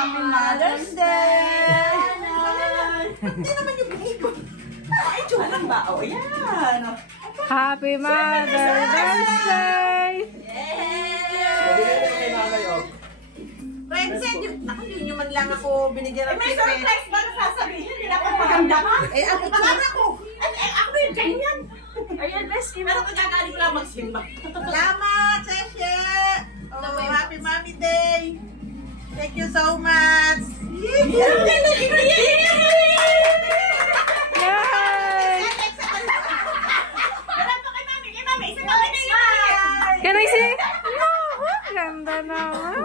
Happy Mother's Day! Hindi naman yung bihig ko. Ay, chulang ba? O, yan. Happy Mother's Day! Princess, naku, yun man lang ako binigyan ng May ticket. surprise ba na sasabihin? Hindi na ako maganda ka? Eh, ako tsura ko. Ako yung ganyan. Ayan, best. Pero kagagaling ko lang magsimba. Salamat, Seshe. Oh, happy Mommy Day. Thank you so much. Yay! Can I see? Ganda naman.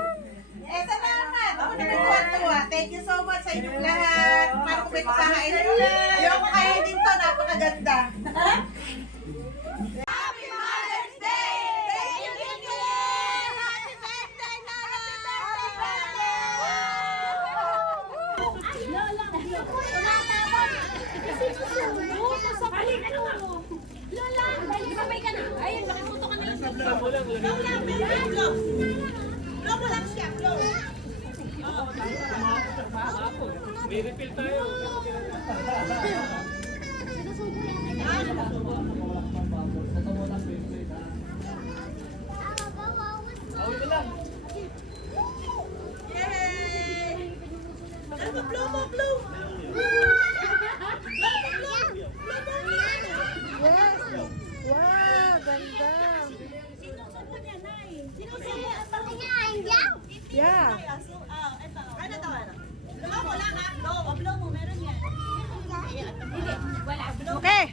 Eh, salamat. Ako na nagtuwa-tuwa. Thank you so much sa inyong lahat. Para kung may kumain. Ayoko kayo din to. Napakaganda. Happy Mother's Day! Thank you, Kiki! Happy birthday, Nana! Happy Lola, sabay ka na. Ayun, makiputo ka na lang. Blow mo lang siya, blow. May refill tayo. Yay! Ano, blow mo, blow! Yes! Wow, ganda. Yeah. Ano to, ano? Blow mo lang, ha? Blow mo, meron yan. Okay.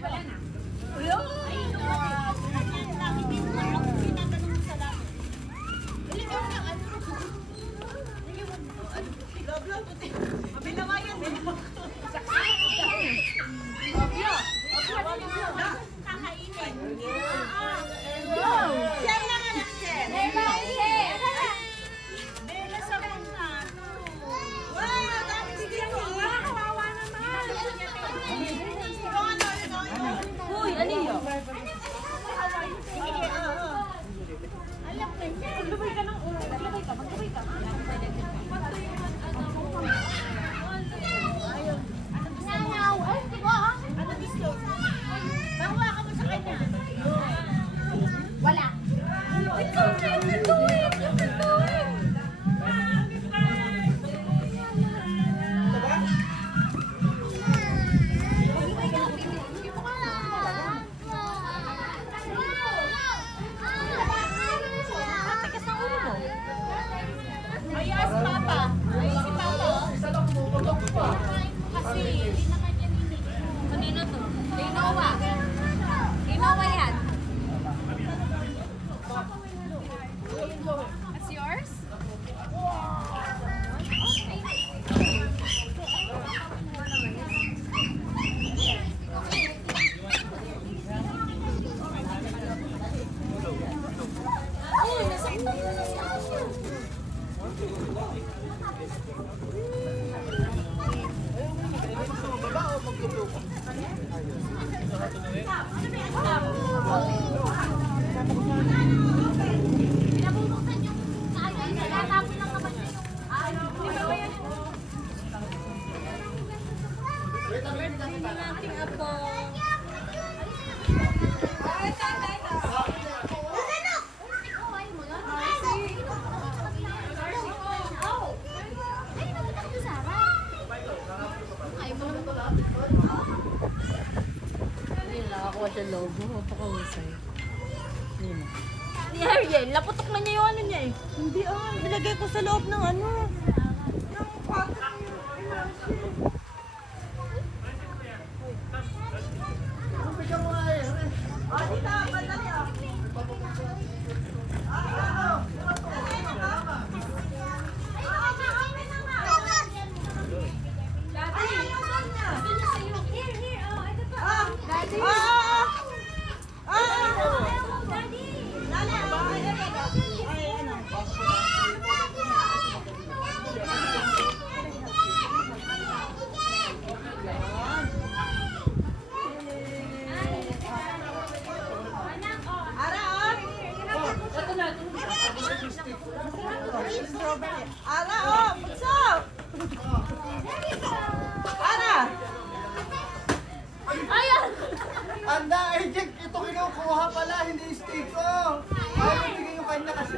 Share lang, anak, share. Wow, dami bigyan mo. Kawawa naman. Uy, ano yun? Wala. Kasi, hindi na kanya nini. Kanino to? Kay Noah. Kay Noah yan. That's yours? Oh, nasaktan mo na si Asha. Pinabubuksan yung kaagay na latapon lang naman niya yung di ba ba yan? Ating apo. Nakakuha siya logo. Mapakahusay. Ni Ariel, naputok na niya yung ano niya eh. Hindi, nilagay ko sa loob ng ano. Ara, oh, bunso! yung kuha pala, hindi yung stick ko. Ayaw bigay yung kanya kasi.